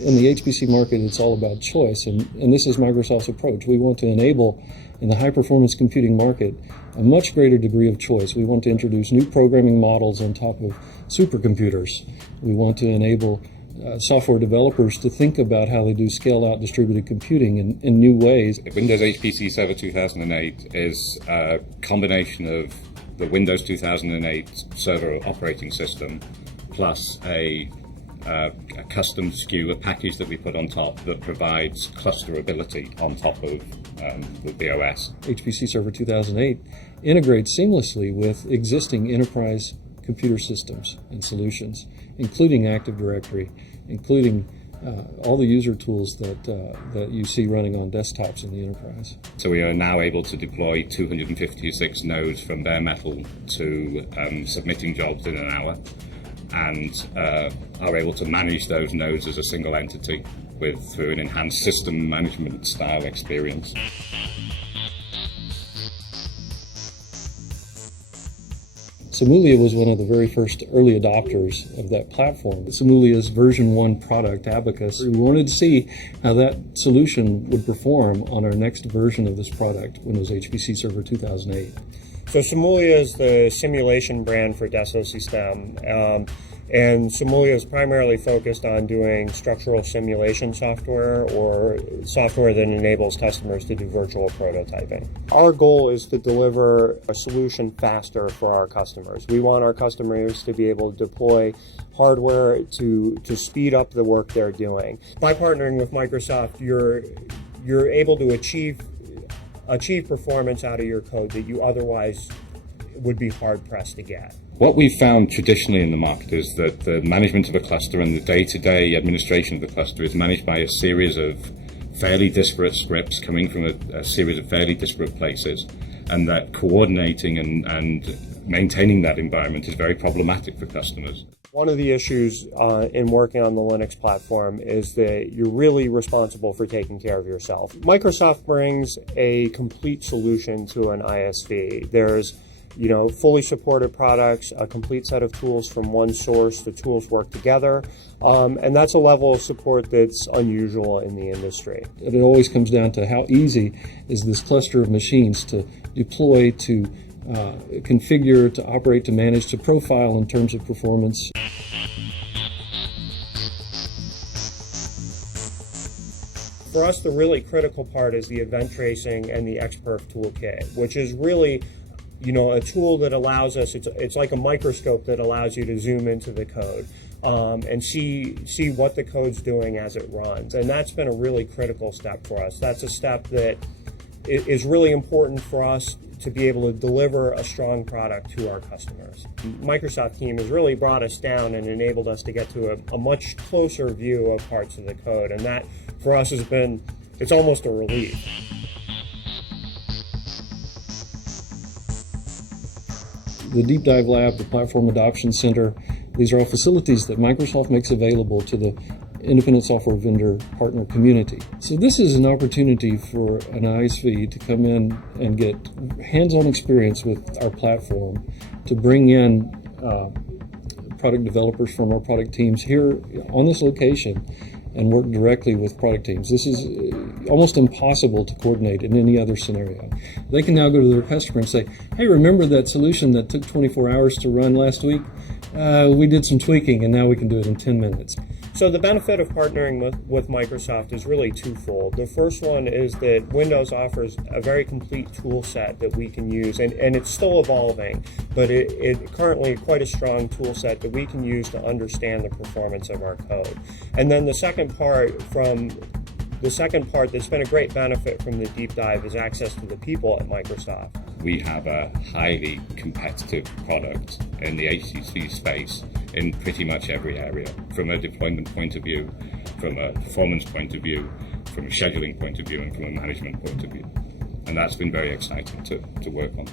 in the HPC market, it's all about choice, and this is Microsoft's approach. We want to enable, in the high-performance computing market, a much greater degree of choice. We want to introduce new programming models on top of supercomputers. We want to enable software developers to think about how they do scale-out distributed computing in new ways. Windows HPC Server 2008 is a combination of the Windows 2008 server operating system plus a custom SKU, a package that we put on top that provides clusterability on top of the OS. HPC Server 2008 integrates seamlessly with existing enterprise computer systems and solutions, including Active Directory, including all the user tools that you see running on desktops in the enterprise. So we are now able to deploy 256 nodes from bare metal to submitting jobs in an hour, and are able to manage those nodes as a single entity through an enhanced system management style experience. Simulia was one of the very first early adopters of that platform. Simulia's version 1 product, Abacus, we wanted to see how that solution would perform on our next version of this product, Windows HPC Server 2008. So Simulia is the simulation brand for Dassault Systèmes, and Simulia is primarily focused on doing structural simulation software, or software that enables customers to do virtual prototyping. Our goal is to deliver a solution faster for our customers. We want our customers to be able to deploy hardware to speed up the work they're doing. By partnering with Microsoft, you're able to achieve performance out of your code that you otherwise would be hard-pressed to get. What we've found traditionally in the market is that the management of a cluster and the day-to-day administration of the cluster is managed by a series of fairly disparate scripts coming from a series of fairly disparate places, and that coordinating and maintaining that environment is very problematic for customers. One of the issues in working on the Linux platform is that you're really responsible for taking care of yourself. Microsoft brings a complete solution to an ISV. There's fully supported products, a complete set of tools from one source. The tools work together, and that's a level of support that's unusual in the industry. It always comes down to how easy is this cluster of machines to deploy, to configure, to operate, to manage, to profile in terms of performance. For us, the really critical part is the event tracing and the XPerf toolkit, which is really a tool that allows us, it's like a microscope that allows you to zoom into the code and see what the code's doing as it runs. And that's been a really critical step for us. That's a step that is really important for us to be able to deliver a strong product to our customers. Microsoft team has really brought us down and enabled us to get to a much closer view of parts of the code. And that, for us, it's almost a relief. The Deep Dive Lab, the Platform Adoption Center, these are all facilities that Microsoft makes available to the independent software vendor partner community. So this is an opportunity for an ISV to come in and get hands-on experience with our platform, to bring in product developers from our product teams here on this location and work directly with product teams. This is almost impossible to coordinate in any other scenario. They can now go to their customer and say, hey, remember that solution that took 24 hours to run last week? We did some tweaking and now we can do it in 10 minutes. So the benefit of partnering with Microsoft is really twofold. The first one is that Windows offers a very complete tool set that we can use, and it's still evolving, but it currently quite a strong tool set that we can use to understand the performance of our code. And then the second part that's been a great benefit from the deep dive is access to the people at Microsoft. We have a highly competitive product in the HPC space in pretty much every area, from a deployment point of view, from a performance point of view, from a scheduling point of view, and from a management point of view. And that's been very exciting to work on.